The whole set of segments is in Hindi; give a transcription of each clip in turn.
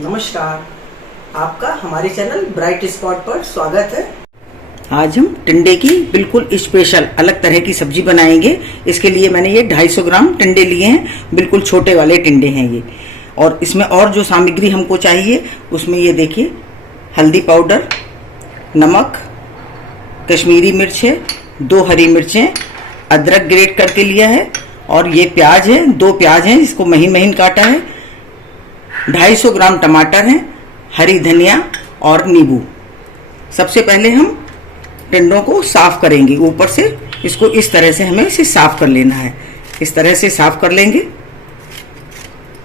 नमस्कार, आपका हमारे चैनल ब्राइट स्पॉट पर स्वागत है। आज हम टिंडे की बिल्कुल स्पेशल अलग तरह की सब्जी बनाएंगे। इसके लिए मैंने ये 250 ग्राम टिंडे लिए हैं, बिल्कुल छोटे वाले टिंडे हैं ये। और इसमें और जो सामग्री हमको चाहिए उसमें ये देखिए, हल्दी पाउडर, नमक, कश्मीरी मिर्च है, 2 हरी मिर्चें, अदरक ग्रेट करके लिया है, और ये प्याज है, 2 प्याज हैं जिसको महीन महीन काटा है, 250 ग्राम टमाटर हैं, हरी धनिया और नींबू। सबसे पहले हम टिंडों को साफ करेंगे। ऊपर से इसको इस तरह से हमें इसे साफ कर लेना है। इस तरह से साफ कर लेंगे।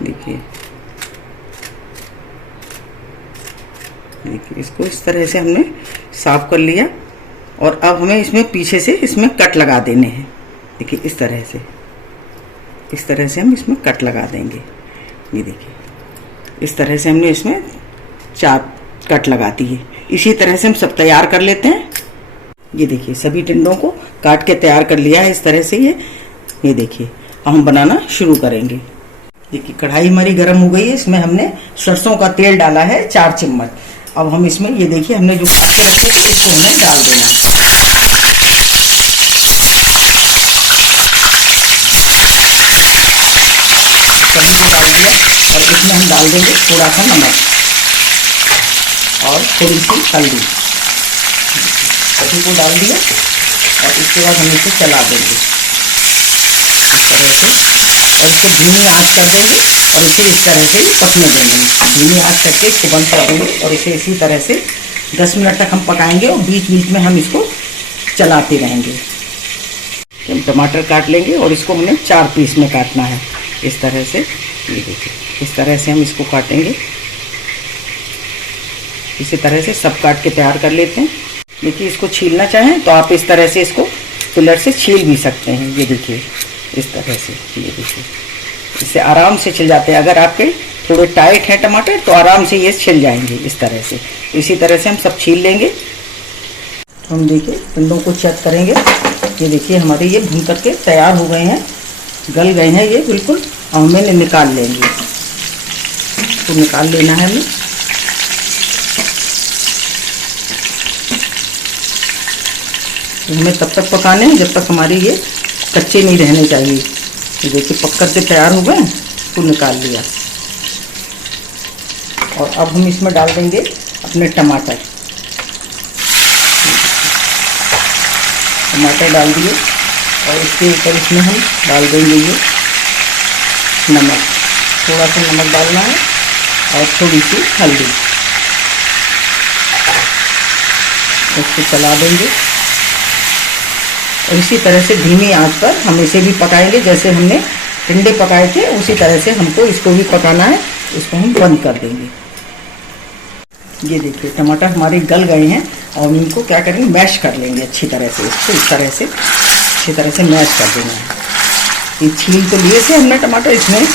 देखिए इसको इस तरह से हमने साफ कर लिया। और अब हमें इसमें पीछे से इसमें कट लगा देने हैं। देखिए इस तरह से हम इसमें कट लगा देंगे। ये देखिए इस तरह से हमने इसमें 4 कट लगा दिए। इसी तरह से हम सब तैयार कर लेते हैं। ये देखिए सभी टिंडों को काट के तैयार कर लिया है इस तरह से। ये देखिए अब हम बनाना शुरू करेंगे। देखिए कढ़ाई हमारी गर्म हो गई है। इसमें हमने सरसों का तेल डाला है 4 चम्मच। अब हम इसमें ये देखिए हमने जो काट के रखे थे इसको हमें डाल देना है। सभी को डाल दिया और इसमें हम डाल देंगे थोड़ा सा नमक और थोड़ी सी हल्दी। सभी को डाल दिया और इसके बाद हम इसे चला देंगे इस तरह से, और इसको धीमी आंच कर देंगे और इसे इस तरह से पकने देंगे। धीमी आंच करके इसको बंद कर देंगे और इसे इसी तरह से 10 मिनट तक हम पकाएंगे और बीच बीच में हम इसको चलाते रहेंगे। हम टमाटर काट लेंगे और इसको हमने 4 पीस में काटना है इस तरह से। ये देखिए इस तरह से हम इसको काटेंगे। इसी तरह से सब काट के तैयार कर लेते हैं। देखिए इसको छीलना चाहें तो आप इस तरह से इसको पिलर से छील भी सकते हैं। ये देखिए इस तरह से, ये देखिए इससे आराम से छिल जाते हैं। अगर आपके थोड़े टाइट हैं टमाटर तो आराम से ये छिल जाएंगे इस तरह से। इसी तरह से हम सब छील लेंगे। हम देखिए टिंडों को चेक करेंगे। ये देखिए हमारे ये भून करके तैयार हो गए हैं, गल गए हैं ये बिल्कुल। अब हमें निकाल लेंगे, तो निकाल लेना है हमें। हमें तब तक पकाने हैं जब तक हमारे ये कच्चे नहीं रहने चाहिए। ये देखिए पक कर के तैयार हो गए, तो निकाल लिया। और अब हम इसमें डाल देंगे अपने टमाटर। टमाटर डाल दिए और इसके ऊपर इसमें हम डाल देंगे ये नमक। थोड़ा सा नमक डालना है और थोड़ी सी हल्दी। इसको चला देंगे और इसी तरह से धीमी आंच पर हम इसे भी पकाएंगे। जैसे हमने टिंडे पकाए थे उसी तरह से हमको इसको भी पकाना है। इसको हम बंद कर देंगे। ये देखिए टमाटर हमारे गल गए हैं और हम इनको क्या करेंगे, मैश कर लेंगे अच्छी तरह से। इसको इस तरह से अच्छी तरह से मैश कर देना है। ये छील तो लिए थे हमने टमाटर, इसमें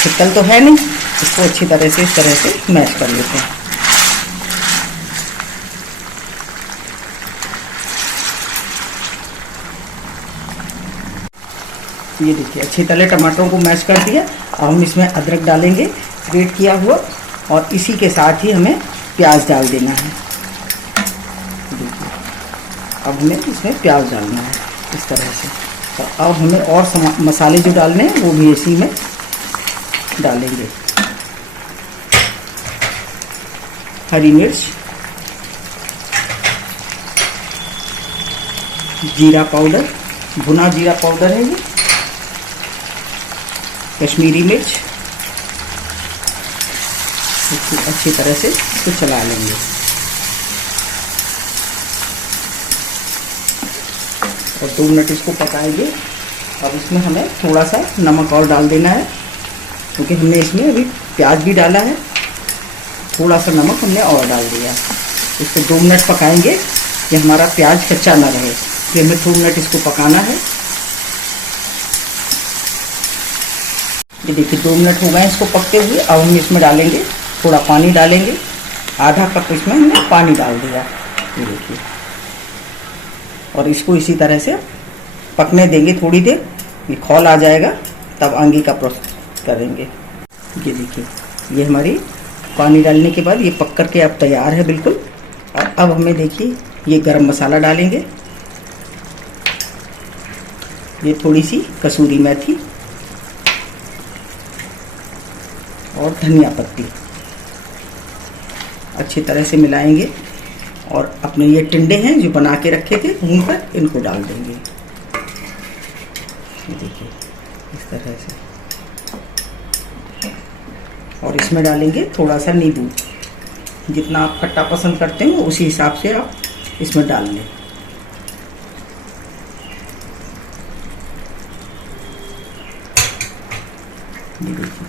छिकल तो है नहीं। इसको अच्छी तरह से इस तरह से मैश कर लेते हैं। ये देखिए अच्छी तरह टमाटरों को मैश कर दिया। अब हम इसमें अदरक डालेंगे ग्रेट किया हुआ, और इसी के साथ ही हमें प्याज डाल देना है। देखिए अब हमें इसमें प्याज डालना है इस तरह से। तो अब हमें और मसाले जो डालने हैं वो भी इसी में डालेंगे। हरी मिर्च, जीरा पाउडर, भुना जीरा पाउडर है ये, कश्मीरी मिर्च। अच्छी तरह से इसको चला लेंगे। और 2 मिनट इसको पकाएंगे। अब इसमें हमें थोड़ा सा नमक और डाल देना है, क्योंकि हमने इसमें अभी प्याज भी डाला है। थोड़ा सा नमक हमने और डाल दिया। इसको 2 मिनट पकाएंगे कि हमारा प्याज कच्चा ना रहे। फिर हमें 2 मिनट इसको पकाना है। ये देखिए 2 मिनट हो गए इसको पकते हुए। अब हम इसमें डालेंगे थोड़ा पानी डालेंगे। आधा कप इसमें हमने पानी डाल दिया। ये देखिए, और इसको इसी तरह से पकने देंगे थोड़ी देर। ये खौल आ जाएगा तब आगे का प्रोसेस करेंगे। ये देखिए ये हमारी पानी डालने के बाद ये पक करके अब तैयार है बिल्कुल। और अब हमें देखिए ये गरम मसाला डालेंगे, ये थोड़ी सी कसूरी मेथी और धनिया पत्ती अच्छी तरह से मिलाएंगे और अपने ये टिंडे हैं जो बना के रखे थे भून कर, इनको डाल देंगे। ये देखिए इस तरह से, और इसमें डालेंगे थोड़ा सा नींबू। जितना आप खट्टा पसंद करते हो उसी हिसाब से आप इसमें डाल लें। ये देखिए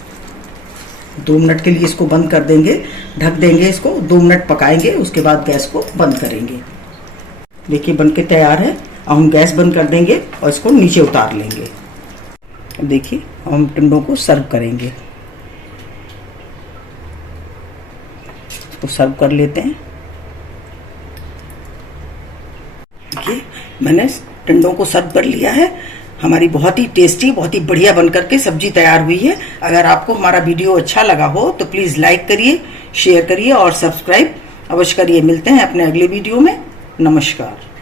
2 मिनट के लिए इसको बंद कर देंगे, ढक देंगे, इसको 2 मिनट पकाएंगे, उसके बाद गैस को बंद करेंगे। देखिए बनके तैयार है। अब हम गैस बंद कर देंगे और इसको नीचे उतार लेंगे। देखिए हम टिंडों को सर्व करेंगे, इसको सर्व कर लेते हैं। देखिए मैंने टिंडों को सर्व कर लिया है। हमारी बहुत ही टेस्टी, बहुत ही बढ़िया बनकर के सब्जी तैयार हुई है। अगर आपको हमारा वीडियो अच्छा लगा हो तो प्लीज़ लाइक करिए, शेयर करिए और सब्सक्राइब अवश्य करिए। मिलते हैं अपने अगले वीडियो में। नमस्कार।